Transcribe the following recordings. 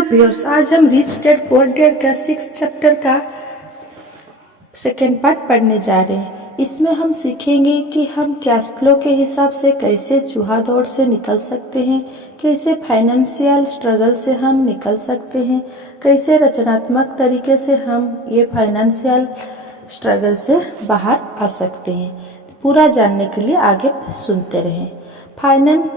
Hello viewers, आज हम rich dad poor dad का 6 चैप्टर का सेकेंड पार्ट पढ़ने जा रहे हैं। इसमें हम सीखेंगे कि हम कैश फ्लो के हिसाब से कैसे चूहा दौड़ से निकल सकते हैं, कैसे फाइनेंशियल स्ट्रगल से हम निकल सकते हैं, कैसे रचनात्मक तरीके से हम ये फाइनेंशियल स्ट्रगल से बाहर आ सकते हैं। पूरा जानने के लिए आगे सुनते रहें।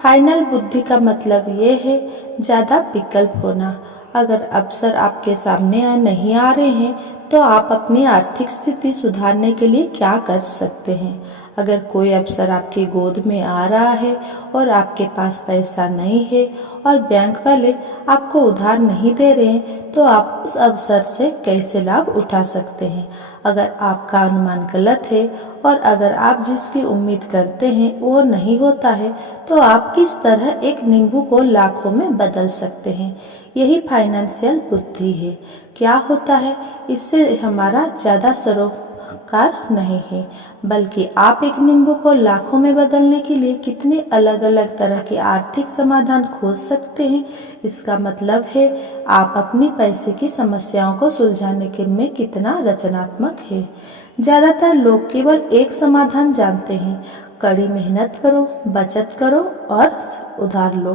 फाइनल बुद्धि का मतलब ये है ज़्यादा विकल्प होना। अगर अवसर आपके सामने नहीं आ रहे हैं तो आप अपनी आर्थिक स्थिति सुधारने के लिए क्या कर सकते हैं। अगर कोई अवसर आपकी गोद में आ रहा है और आपके पास पैसा नहीं है और बैंक वाले आपको उधार नहीं दे रहे हैं तो आप उस अवसर से कैसे लाभ उठा सकते हैं। अगर आपका अनुमान गलत है और अगर आप जिसकी उम्मीद करते हैं वो नहीं होता है तो आप किस तरह एक नींबू को लाखों में बदल सकते हैं। यही फाइनेंशियल बुद्धि है। क्या होता है, इससे हमारा ज़्यादा सरोकार नहीं है, बल्कि आप एक नींबू को लाखों में बदलने के लिए कितने अलग अलग तरह के आर्थिक समाधान खोज सकते हैं। इसका मतलब है आप अपनी पैसे की समस्याओं को सुलझाने के में कितना रचनात्मक है। ज़्यादातर लोग केवल एक समाधान जानते हैं, कड़ी मेहनत करो, बचत करो और उधार लो।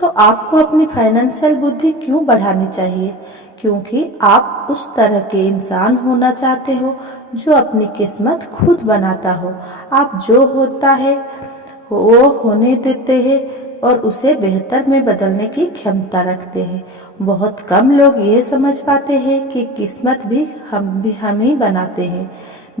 तो आपको अपनी फाइनेंशियल बुद्धि क्यों बढ़ानी चाहिए? क्योंकि आप उस तरह के इंसान होना चाहते हो जो अपनी किस्मत खुद बनाता हो। आप जो होता है वो होने देते हैं और उसे बेहतर में बदलने की क्षमता रखते हैं। बहुत कम लोग ये समझ पाते हैं कि किस्मत भी हम ही बनाते हैं।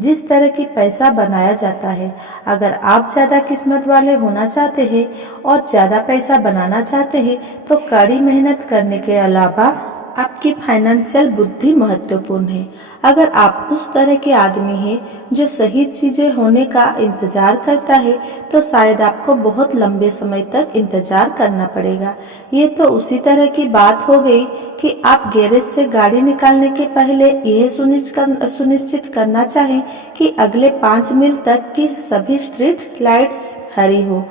जिस तरह की पैसा बनाया जाता है, अगर आप ज़्यादा किस्मत वाले होना चाहते हैं और ज़्यादा पैसा बनाना चाहते हैं तो कड़ी मेहनत करने के अलावा आपकी फाइनेंशियल बुद्धि महत्वपूर्ण है। अगर आप उस तरह के आदमी हैं जो सही चीजें होने का इंतजार करता है तो शायद आपको बहुत लंबे समय तक इंतजार करना पड़ेगा। ये तो उसी तरह की बात हो गई कि आप गैरेज से गाड़ी निकालने के पहले यह सुनिश्चित करना चाहें कि अगले 5 मील तक की सभी स्ट्रीट लाइट्स हरी हो।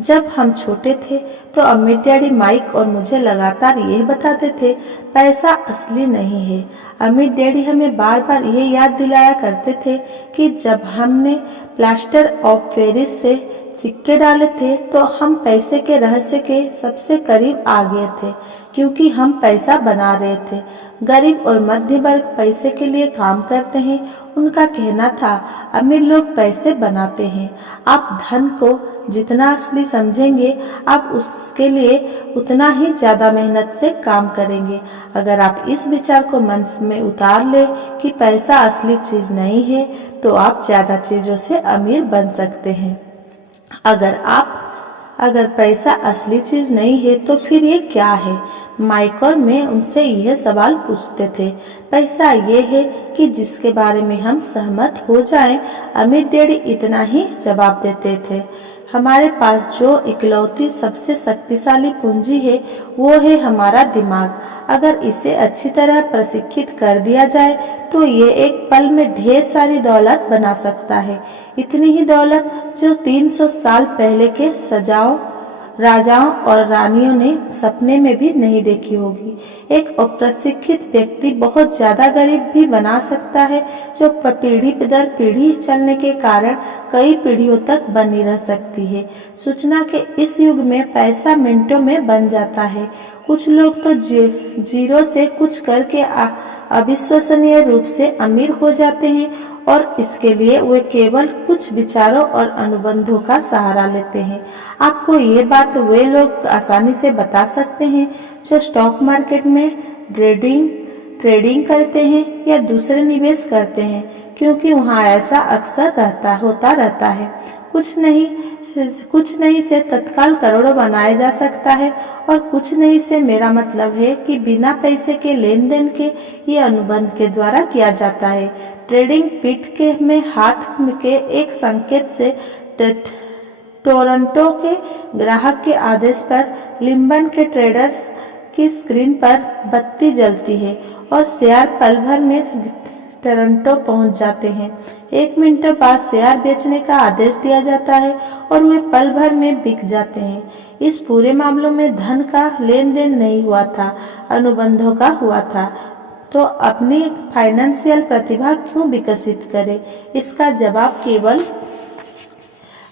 जब हम छोटे थे तो अम्मी डैडी माइक और मुझे लगातार यह बताते थे, पैसा असली नहीं है। अम्मी डैडी हमें बार बार यह याद दिलाया करते थे कि जब हमने प्लास्टर ऑफ पेरिस से सिक्के डाले थे तो हम पैसे के रहस्य के सबसे करीब आ गए थे, क्योंकि हम पैसा बना रहे थे। गरीब और मध्य वर्ग पैसे के लिए काम करते हैं। उनका कहना था, अमीर लोग पैसे बनाते हैं। आप धन को जितना असली समझेंगे आप उसके लिए उतना ही ज्यादा मेहनत से काम करेंगे। अगर आप इस विचार को मन में उतार ले कि पैसा असली चीज नहीं है तो आप ज्यादा चीजों से अमीर बन सकते हैं। अगर पैसा असली चीज नहीं है तो फिर ये क्या है? माइक और मैं उनसे यह सवाल पूछते थे। पैसा ये है कि जिसके बारे में हम सहमत हो जाएं। अमीर डैडी इतना ही जवाब देते थे, हमारे पास जो इकलौती सबसे शक्तिशाली पूंजी है वो है हमारा दिमाग। अगर इसे अच्छी तरह प्रशिक्षित कर दिया जाए तो ये एक पल में ढेर सारी दौलत बना सकता है। इतनी ही दौलत जो 300 साल पहले के राजाओं और रानियों ने सपने में भी नहीं देखी होगी। एक अप्रशिक्षित व्यक्ति बहुत ज्यादा गरीब भी बना सकता है, जो पीढ़ी दर पीढ़ी चलने के कारण कई पीढ़ियों तक बनी रह सकती है। सूचना के इस युग में पैसा मिनटों में बन जाता है। कुछ लोग तो जीरो से कुछ करके अविश्वसनीय रूप से अमीर हो जाते हैं और इसके लिए वे केवल कुछ विचारों और अनुबंधों का सहारा लेते हैं। आपको ये बात वे लोग आसानी से बता सकते हैं जो स्टॉक मार्केट में ट्रेडिंग करते हैं या दूसरे निवेश करते हैं, क्योंकि वहाँ ऐसा अक्सर होता रहता है। कुछ नहीं से तत्काल करोड़ों बनाया जा सकता है और कुछ नहीं से मेरा मतलब है कि बिना पैसे के लेन देन के ये अनुबंध के द्वारा किया जाता है। ट्रेडिंग पीठ के में हाथ के एक संकेत से टोरंटो के ग्राहक के आदेश पर लिम्बन के ट्रेडर्स की स्क्रीन पर बत्ती जलती है और शेयर पल भर में टोरंटो पहुंच जाते हैं। 1 मिनट बाद शेयर बेचने का आदेश दिया जाता है और वे पल भर में बिक जाते हैं। इस पूरे मामलों में धन का लेन देन नहीं हुआ था, अनुबंधों का हुआ था। तो अपनी फाइनेंशियल प्रतिभा क्यों विकसित करें? इसका जवाब केवल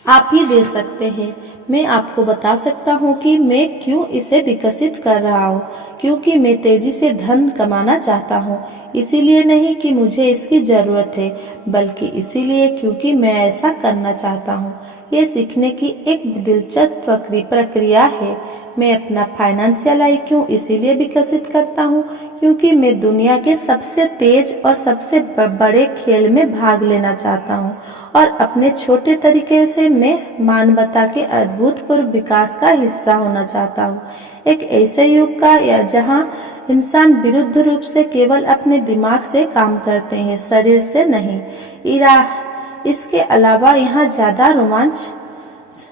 आप ही दे सकते हैं। मैं आपको बता सकता हूँ कि मैं क्यों इसे विकसित कर रहा हूँ। क्योंकि मैं तेजी से धन कमाना चाहता हूँ, इसीलिए नहीं कि मुझे इसकी जरूरत है, बल्कि इसीलिए क्योंकि मैं ऐसा करना चाहता हूँ। ये सीखने की एक दिलचस्प प्रक्रिया है। मैं अपना फाइनेंशियल IQ इसीलिए विकसित करता हूँ क्योंकि मैं दुनिया के सबसे तेज और सबसे बड़े खेल में भाग लेना चाहता हूँ और अपने छोटे तरीके से मैं मानवता के अभूतपूर्व विकास का हिस्सा होना चाहता हूँ। एक ऐसे युग का जहाँ इंसान विरुद्ध रूप से केवल अपने दिमाग से काम करते हैं, शरीर से नहीं। इसके अलावा यहाँ ज्यादा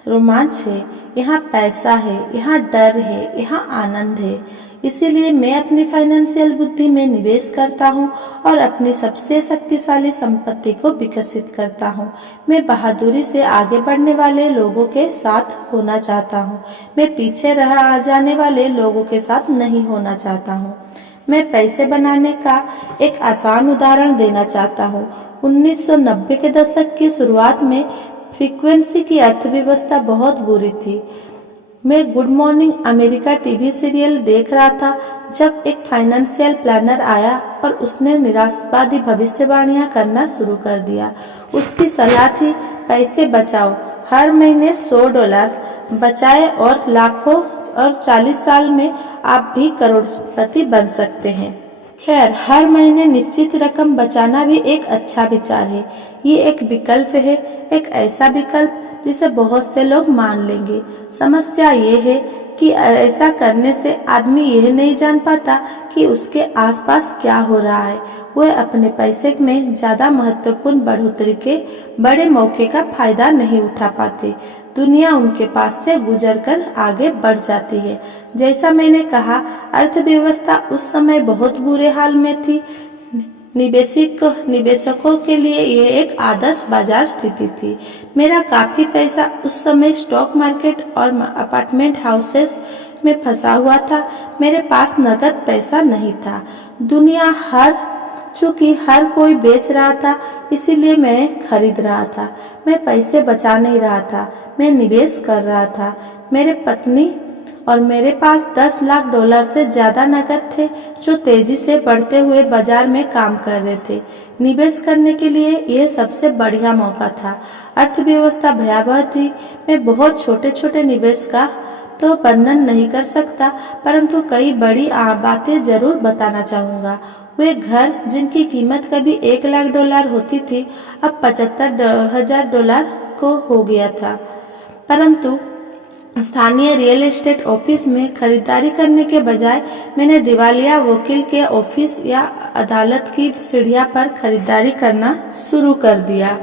रोमांच है, यहाँ पैसा है, यहाँ डर है, यहाँ आनंद है। इसीलिए मैं अपनी फाइनेंशियल बुद्धि में निवेश करता हूँ और अपनी सबसे शक्तिशाली संपत्ति को विकसित करता हूँ। मैं बहादुरी से आगे बढ़ने वाले लोगों के साथ होना चाहता हूँ। मैं पीछे रह जाने वाले लोगों के साथ नहीं होना चाहता हूँ। मैं पैसे बनाने का एक आसान उदाहरण देना चाहता हूँ। 1990 के दशक की शुरुआत में फ्रीक्वेंसी की अर्थव्यवस्था बहुत बुरी थी। मैं good morning America TV serial देख रहा था जब एक फाइनेंशियल प्लानर आया और उसने निराशावादी भविष्यवाणियां करना शुरू कर दिया। उसकी सलाह थी, पैसे बचाओ, हर महीने $100 बचाए और लाखों और 40 साल में आप भी करोड़पति बन सकते हैं। खैर, हर महीने निश्चित रकम बचाना भी एक अच्छा विचार है। ये एक विकल्प है, एक ऐसा विकल्प जिसे बहुत से लोग मान लेंगे। समस्या ये है कि ऐसा करने से आदमी यह नहीं जान पाता कि उसके आसपास क्या हो रहा है। वह अपने पैसे में ज्यादा महत्वपूर्ण बढ़ोतरी के बड़े मौके का फायदा नहीं उठा पाते। दुनिया उनके पास से गुजरकर आगे बढ़ जाती है। जैसा मैंने कहा, अर्थव्यवस्था उस समय बहुत बुरे हाल में थी। निवेशकों के लिए यह एक आदर्श बाजार स्थिति थी। मेरा काफी पैसा उस समय स्टॉक मार्केट और अपार्टमेंट हाउसेस में फंसा हुआ था। मेरे पास नकद पैसा नहीं था। चूंकि हर कोई बेच रहा था, इसीलिए मैं खरीद रहा था। मैं पैसे बचा नहीं रहा था, मैं निवेश कर रहा था। मेरे पत्नी और मेरे पास $10 लाख से ज्यादा नकद थे जो तेजी से बढ़ते हुए बाजार में काम कर रहे थे। निवेश करने के लिए यह सबसे बढ़िया मौका था। अर्थव्यवस्था भयावह थी। मैं बहुत छोटे छोटे निवेश का तो वर्णन नहीं कर सकता, परंतु कई बड़ी बातें जरूर बताना चाहूंगा। वे घर जिनकी कीमत कभी $1 लाख होती थी, अब $75,000 को हो गया था। परंतु स्थानीय रियल एस्टेट ऑफिस में खरीदारी करने के बजाय मैंने दिवालिया वकील के ऑफिस या अदालत की सीढ़ियां पर खरीदारी करना शुरू कर दिया।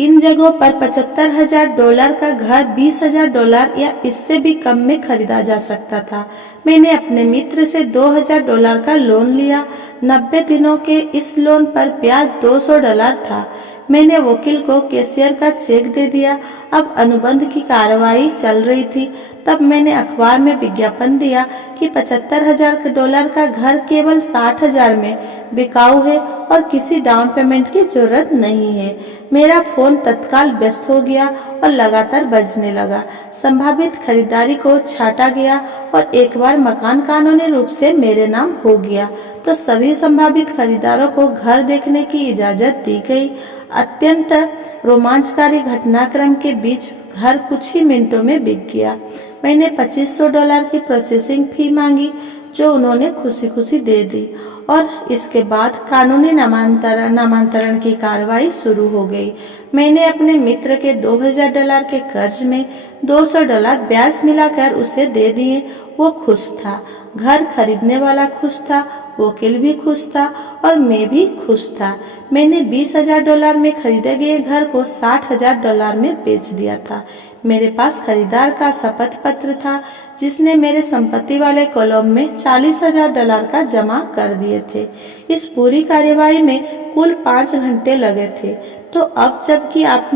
इन जगहों पर $75,000 का घर $20,000 या इससे भी कम में खरीदा जा सकता था। मैंने अपने मित्र से $2,000 का लोन लिया। 90 दिनों के इस लोन पर ब्याज $200 था। मैंने वकील को कैशियर का चेक दे दिया। अब अनुबंध की कार्रवाई चल रही थी। तब मैंने अखबार में विज्ञापन दिया कि $75,000 का घर केवल 60,000 में बिकाऊ है और किसी डाउन पेमेंट की जरूरत नहीं है। मेरा फोन तत्काल व्यस्त हो गया और लगातार बजने लगा। संभावित खरीदारी को छांटा गया और एक बार मकान कानूनी रूप से मेरे नाम हो गया तो सभी संभावित खरीदारों को घर देखने की इजाजत दी गई। अत्यंत रोमांचकारी घटनाक्रम के बीच घर कुछ ही मिनटों में बिक गया। मैंने $2,500 की प्रोसेसिंग फी मांगी जो उन्होंने खुशी खुशी दे दी और इसके बाद कानूनी नामांतरण की कार्रवाई शुरू हो गई। मैंने अपने मित्र के $2,000 के कर्ज में $200 ब्याज मिलाकर उसे दे दिए। वो खुश था, घर खरीदने वाला खुश था, वकील भी खुश था और मैं भी खुश था। मैंने $20,000 में खरीदे गए घर को $60,000 में बेच दिया था। मेरे पास खरीदार का शपथ पत्र था जिसने मेरे संपत्ति वाले कॉलम में $40,000 का जमा कर दिए थे। इस पूरी कार्यवाही में कुल 5 घंटे लगे थे। तो अब जबकि आप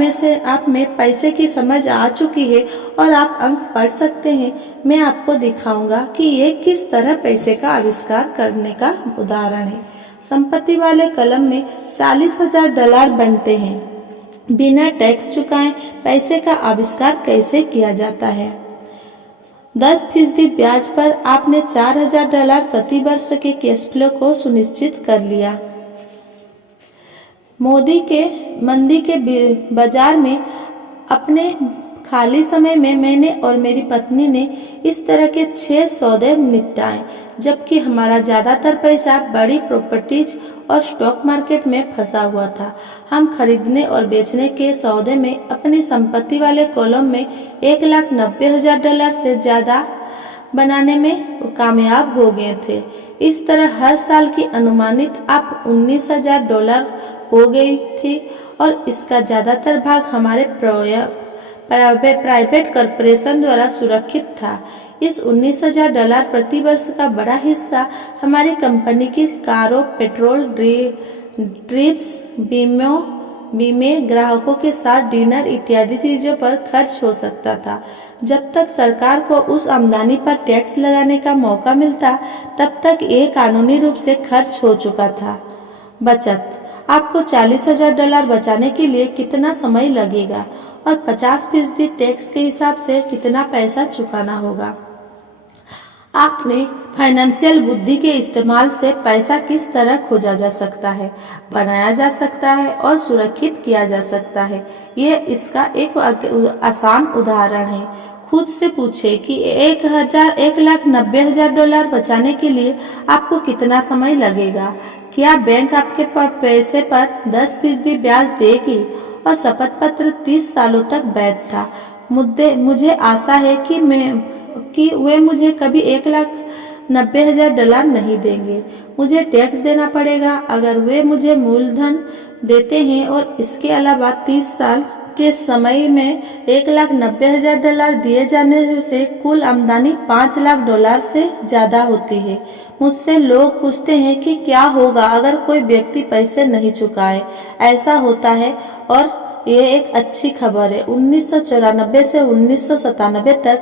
में पैसे की समझ आ चुकी है और आप अंक पढ़ सकते हैं, मैं आपको दिखाऊंगा कि ये किस तरह पैसे का आविष्कार करने का उदाहरण है। संपत्ति वाले कलम में $40,000 बनते हैं। बिना टैक्स चुकाए पैसे का आविष्कार कैसे किया जाता है? 10% ब्याज पर आपने $4,000 प्रति वर्ष के कैश फ्लो को सुनिश्चित कर लिया। मंदी के बाजार में अपने खाली समय में मैंने और मेरी पत्नी ने इस तरह के 6 सौदे निपटाए, जबकि हमारा ज्यादातर पैसा बड़ी प्रॉपर्टीज और स्टॉक मार्केट में फंसा हुआ था। हम खरीदने और बेचने के सौदे में अपनी संपत्ति वाले कॉलम में $1,90,000 से ज्यादा बनाने में कामयाब हो गए थे। इस तरह हर साल की अनुमानित आप $19,000 हो गई थी और इसका ज्यादातर भाग हमारे प्राइवेट कॉर्पोरेशन द्वारा सुरक्षित था। इस $19,000 प्रति वर्ष का बड़ा हिस्सा हमारी कंपनी की कारों, पेट्रोल, ट्रिप्स, बीमे, ग्राहकों के साथ डिनर इत्यादि चीजों पर खर्च हो सकता था। जब तक सरकार को उस आमदनी पर टैक्स लगाने का मौका मिलता, तब तक ये कानूनी रूप से खर्च हो चुका था। बचत: आपको $40,000 बचाने के लिए कितना समय लगेगा और 50% टैक्स के हिसाब से कितना पैसा चुकाना होगा? आपने फाइनेंशियल बुद्धि के इस्तेमाल से पैसा किस तरह खोजा जा सकता है, बनाया जा सकता है और सुरक्षित किया जा सकता है, ये इसका एक आसान उदाहरण है। खुद से पूछे कि $1,90,000 बचाने के लिए आपको कितना समय लगेगा। क्या बैंक आपके पैसे पर 10% ब्याज देगी? और शपथ पत्र 30 सालों तक वैध था। मुझे आशा है कि वे मुझे कभी $1,90,000 नहीं देंगे। मुझे टैक्स देना पड़ेगा अगर वे मुझे मूलधन देते हैं और इसके अलावा 30 साल के समय में $1,90,000 दिए जाने से कुल आमदनी $5,00,000 से ज्यादा होती है। मुझसे लोग पूछते हैं कि क्या होगा अगर कोई व्यक्ति पैसे नहीं चुकाए। ऐसा होता है और ये एक अच्छी खबर है। 1994 से 1997 तक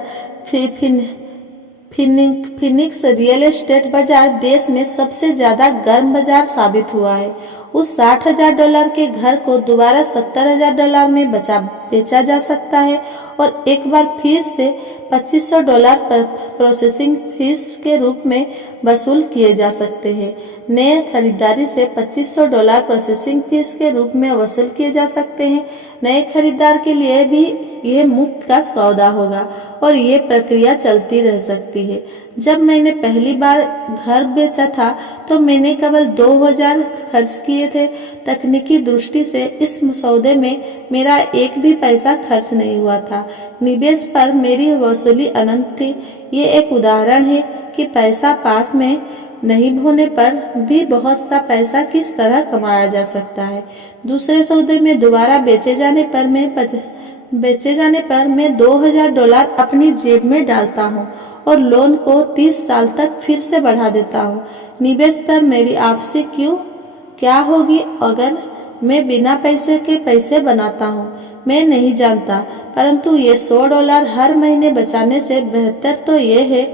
फिनिक्स रियल एस्टेट बाजार देश में सबसे ज्यादा गर्म बाजार साबित हुआ है। उस $60,000 के घर को दोबारा $70,000 में बेचा जा सकता है और एक बार फिर से $2,500 प्रोसेसिंग फीस के रूप में वसूल किए जा सकते हैं। नए खरीदारी से $2,500 प्रोसेसिंग फीस के रूप में वसूल किए जा सकते हैं। नए खरीदार के लिए भी यह मुफ्त का सौदा होगा और ये प्रक्रिया चलती रह सकती है। जब मैंने पहली बार घर बेचा था तो मैंने केवल $2,000 खर्च किए थे। तकनीकी दृष्टि से इस सौदे में मेरा एक भी पैसा खर्च नहीं हुआ था। निवेश पर मेरी वसूली अनंत थी। ये एक उदाहरण है कि पैसा पास में नहीं होने पर भी बहुत सा पैसा किस तरह कमाया जा सकता है। दूसरे सौदे में दोबारा बेचे जाने पर मैं $2,000 अपनी जेब में डालता हूँ और लोन को 30 साल तक फिर से बढ़ा देता हूँ। निवेश पर मेरी आपसे क्या होगी अगर मैं बिना पैसे के पैसे बनाता हूँ, मैं नहीं जानता, परंतु ये $100 हर महीने बचाने से बेहतर तो ये है।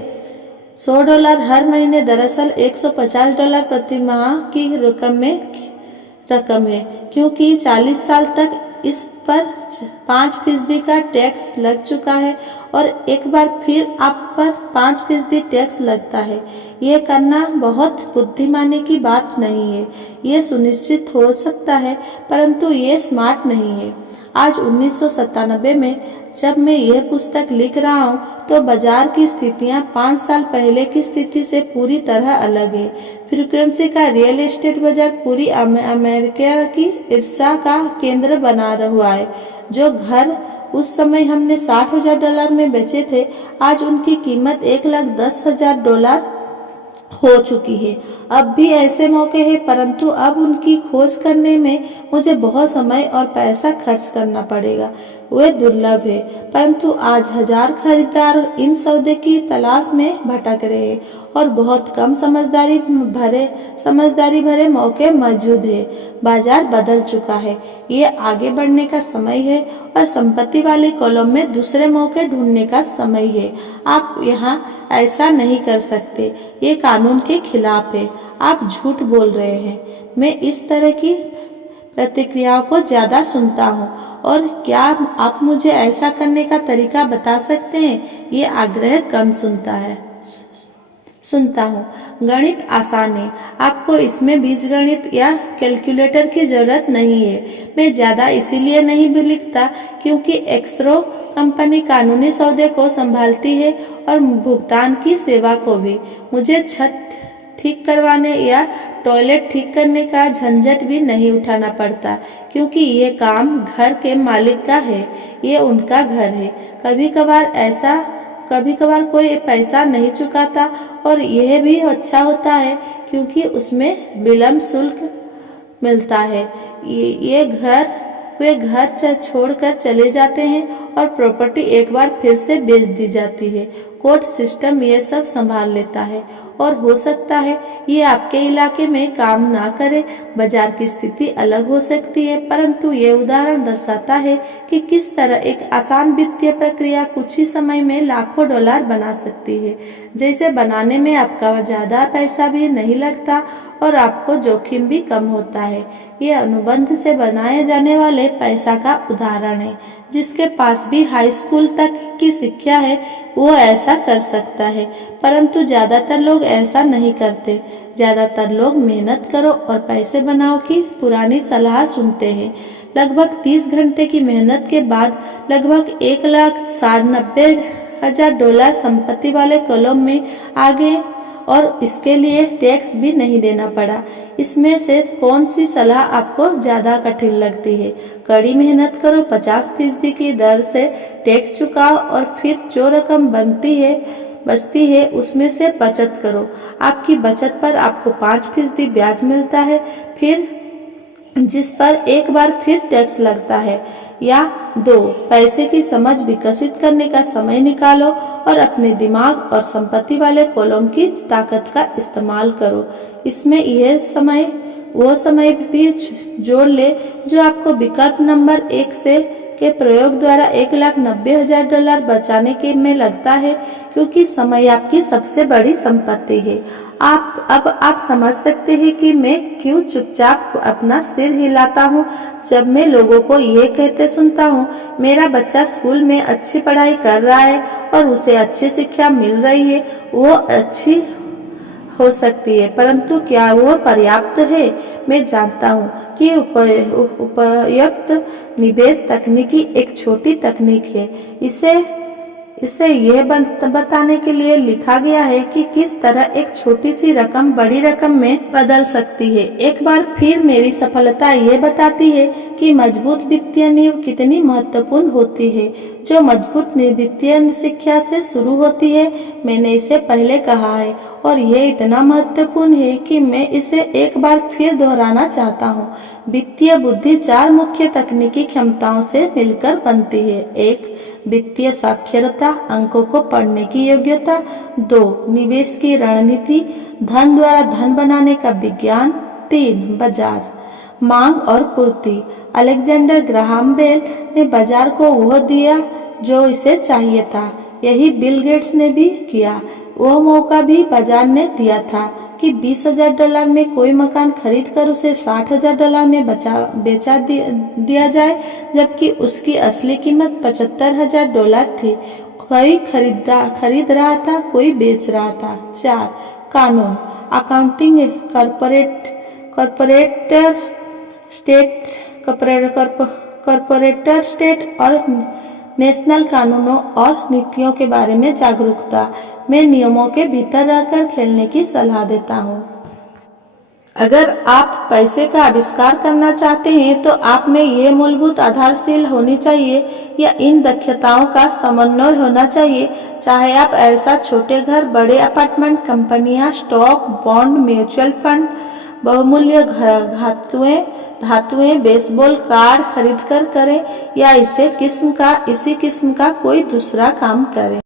$100 हर महीने दरअसल $150 प्रति माह की रकम है, क्योंकि 40 साल तक इस पर 5% का टैक्स लग चुका है और एक बार फिर आप पर 5% टैक्स लगता है। ये करना बहुत बुद्धिमानी की बात नहीं है। ये सुनिश्चित हो सकता है, परंतु ये स्मार्ट नहीं है। आज 1997 में जब मैं यह पुस्तक लिख रहा हूँ तो बाजार की स्थितियाँ 5 साल पहले की स्थिति से पूरी तरह अलग है। फ्रीक्वेंसी का रियल एस्टेट बाजार पूरी अमेरिका की ईर्ष्या का केंद्र बना हुआ है। जो घर उस समय हमने $60,000 में बेचे थे, आज उनकी कीमत $1,10,000 हो चुकी है। अब भी ऐसे मौके हैं, परंतु अब उनकी खोज करने में मुझे बहुत समय और पैसा खर्च करना पड़ेगा। वे दुर्लभ है, परंतु आज हजार खरीदार इन सौदे की तलाश में भटक रहे हैं और बहुत कम समझदारी भरे मौके मौजूद है। बाजार बदल चुका है, ये आगे बढ़ने का समय है और संपत्ति वाली कॉलम में दूसरे मौके ढूंढने का समय है। आप यहाँ ऐसा नहीं कर सकते, ये कानून के खिलाफ है। आप झूठ बोल रहे हैं। मैं इस तरह की प्रतिक्रियाओं को ज्यादा सुनता हूँ। और क्या आप मुझे ऐसा करने का तरीका बता सकते हैं? ये आग्रह कम सुनता हूँ। गणित आसान है, आपको इसमें बीजगणित या कैलकुलेटर की जरूरत नहीं है। मैं ज्यादा इसीलिए नहीं भी लिखता क्योंकि एक्सरो कंपनी कानूनी सौदे को संभालती है और भुगतान की सेवा को भी। मुझे छत ठीक करवाने या टॉयलेट ठीक करने का झंझट भी नहीं उठाना पड़ता क्योंकि ये काम घर के मालिक का है, ये उनका घर है। कभी कभार कोई पैसा नहीं चुकाता और यह भी अच्छा होता है क्योंकि उसमें विलम्ब शुल्क मिलता है। वे घर छोड़कर चले जाते हैं और प्रॉपर्टी एक बार फिर से बेच दी जाती है। कोर्ट सिस्टम ये सब संभाल लेता है और हो सकता है ये आपके इलाके में काम ना करे। बाजार की स्थिति अलग हो सकती है, परंतु ये उदाहरण दर्शाता है कि किस तरह एक आसान वित्तीय प्रक्रिया कुछ ही समय में लाखों डॉलर बना सकती है। जैसे बनाने में आपका ज्यादा पैसा भी नहीं लगता और आपको जोखिम भी कम होता है। ये अनुबंध से बनाए जाने वाले पैसा का उदाहरण है। जिसके पास भी हाई स्कूल तक की शिक्षा है वो ऐसा कर सकता है, परंतु ज्यादातर लोग ऐसा नहीं करते। ज्यादातर लोग मेहनत करो और पैसे बनाओ की पुरानी सलाह सुनते हैं। लगभग 30 घंटे की मेहनत के बाद लगभग 1,90,000 डॉलर संपत्ति वाले कॉलम में आ गए और इसके लिए टैक्स भी नहीं देना पड़ा। इसमें से कौन सी सलाह आपको ज्यादा कठिन लगती है? कड़ी मेहनत करो, 50% की दर से टैक्स चुकाओ और फिर जो रकम बचती है उसमें से बचत करो। आपकी बचत पर आपको 5% ब्याज मिलता है, फिर जिस पर एक बार फिर टैक्स लगता है। या 2, पैसे की समझ विकसित करने का समय निकालो और अपने दिमाग और संपत्ति वाले कॉलम की ताकत का इस्तेमाल करो। इसमें वो समय भी जोड़ ले जो आपको विकल्प नंबर 1 के प्रयोग द्वारा 1,90,000 डॉलर बचाने के में लगता है, क्योंकि समय आपकी सबसे बड़ी संपत्ति है। अब आप समझ सकते हैं कि मैं क्यों चुपचाप अपना सिर हिलाता हूँ जब मैं लोगों को ये कहते सुनता हूँ, मेरा बच्चा स्कूल में अच्छी पढ़ाई कर रहा है और उसे अच्छी शिक्षा मिल रही है। वो अच्छी हो सकती है, परंतु क्या वो पर्याप्त है? मैं जानता हूँ कि उपयुक्त निवेश तकनीकी एक छोटी तकनीक है। इसे यह बताने के लिए लिखा गया है कि किस तरह एक छोटी सी रकम बड़ी रकम में बदल सकती है। एक बार फिर मेरी सफलता ये बताती है कि मजबूत वित्तीय नींव कितनी महत्वपूर्ण होती है, जो मजबूत वित्तीय शिक्षा से शुरू होती है। मैंने इसे पहले कहा है और यह इतना महत्वपूर्ण है कि मैं इसे एक बार फिर दोहराना चाहता हूँ। वित्तीय बुद्धि 4 मुख्य तकनीकी क्षमताओं से मिलकर बनती है। 1, वित्तीय साक्षरता, अंकों को पढ़ने की योग्यता। 2, निवेश की रणनीति, धन द्वारा धन बनाने का विज्ञान। 3, बाजार, मांग और पूर्ति। अलेक्जेंडर ग्राहम बेल ने बाजार को वह दिया जो इसे चाहिए था। यही बिल गेट्स ने भी किया। वह मौका भी बाजार ने दिया था कि 20,000 डॉलर में कोई मकान खरीद कर उसे 60,000 डॉलर में बेचा दिया जाए, जबकि उसकी असली कीमत 75,000 डॉलर थी। कोई खरीद रहा था, कोई बेच रहा था। 4, कानून, अकाउंटिंग, कॉर्पोरेटर स्टेट और नेशनल कानूनों और नीतियों के बारे में जागरूकता। मैं नियमों के भीतर रहकर खेलने की सलाह देता हूँ। अगर आप पैसे का आविष्कार करना चाहते हैं तो आप में ये मूलभूत आधारशिला होनी चाहिए या इन दक्षताओं का समन्वय होना चाहिए। चाहे आप ऐसा छोटे घर, बड़े अपार्टमेंट, कंपनियां, स्टॉक, बॉन्ड, म्यूचुअल फंड, बहुमूल्य धातुएं धातुएं बेसबॉल कार्ड खरीद कर करें या इसी किस्म का कोई दूसरा काम करें।